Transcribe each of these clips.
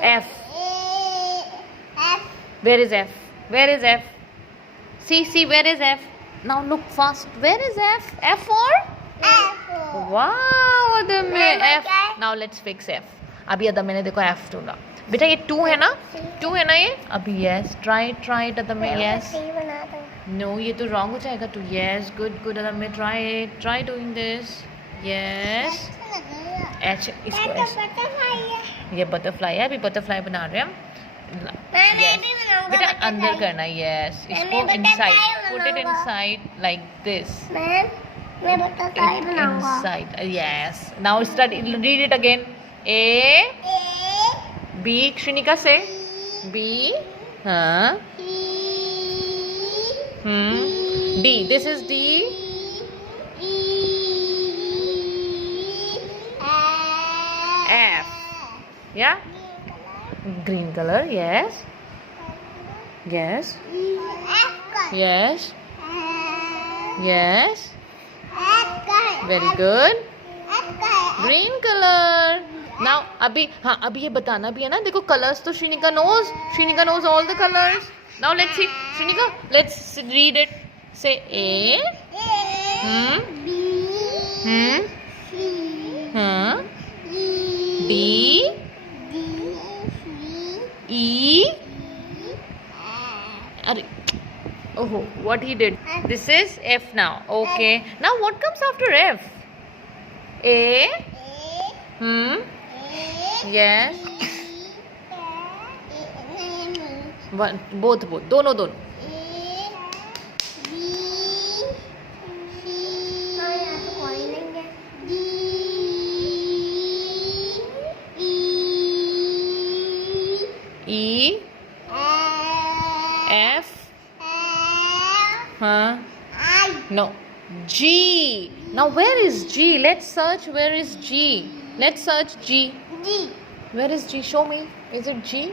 F. F. Where is F? Where is F? See, where is F? Now look fast. Where is F? F for? Apple. Wow, Adame. Ma'am, F. okay. Now let's fix F. अभी अदमे ने देखो F ढूंढा. बेटा ये 2 है ना? 2 है ना ये? अभी yes. Try it अदमे. Yes. C बना दो. No, ये तो wrong हो जाएगा. तो yes, good अदमे. Try it. Try doing this. Yes. H इसको तो ऐसे. butterfly है. ये बटरफ्लाई है. अभी बटरफ्लाई बना रहे हैं हम. मैं Yes. भी बनाऊंगा बेटा butterfly. अंदर करना है. Yes. इसको मैं inside. butterfly Put it बनाऊंगा. inside like this. मैं butterfly बनाऊंगा. Inside. Yes. Now start. Read it again. A. A. B. Shrinika say. B. Huh. D. This is D. F. Yeah. Green color. Yes. Yes. Yes. Yes. Very good. Green color. Now अभी हाँ अभी ये बताना भी है ना. देखो colors तो Shrinika knows. Shrinika knows all the colors. Now let's see. Shrinika, let's read it. Say A. D. E. Oh, what he did. This is F now. Okay. Now what comes after F? A. Yes. One, both. दोनों. E. F. Huh? No. G. Now where is G? Let's search. Where is G? Let's search G. Where is G? Show me. Is it G?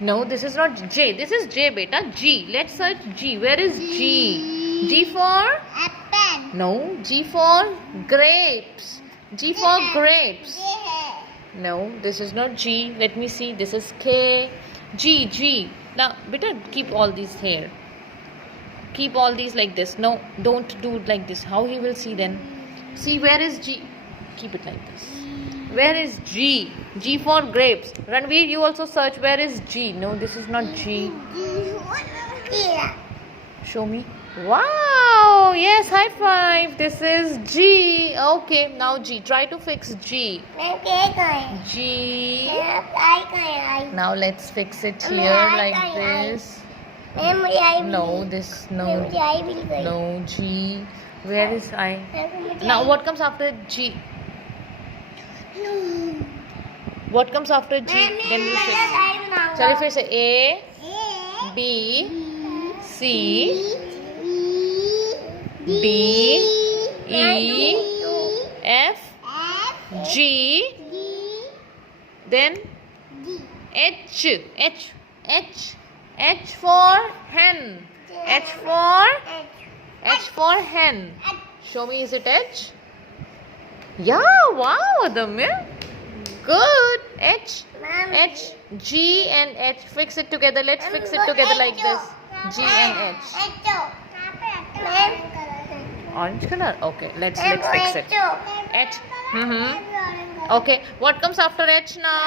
No, this is not J. This is J, beta. G. Let's search G. Where is G? G for? Apple. No. G for grapes. G for grapes. No, this is not G. Let me see. This is K. G. Now, beta, keep all these here. Keep all these like this. No, don't do it like this. How he will see then? See, where is G? Keep it like this. Where is G? G for grapes. Ranveer, you also search. Where is G? No, this is not G. Show me. Wow! Yes, high five. This is G. Okay, now G. Try to fix G. G. Now let's fix it here like this. No, this no. No, G. Where is I? Now what comes after G? What comes after G? Then we fix. चलिए फिर से A, B, C, D, E, F, G, then H for hen. H for hen. Show me, is it H? Yeah, wow, Adamya. Good. H, G and H. Fix it together. Let's fix it together like this. G and H. Orange color. Okay, let's fix it. H. Okay. What comes after H now?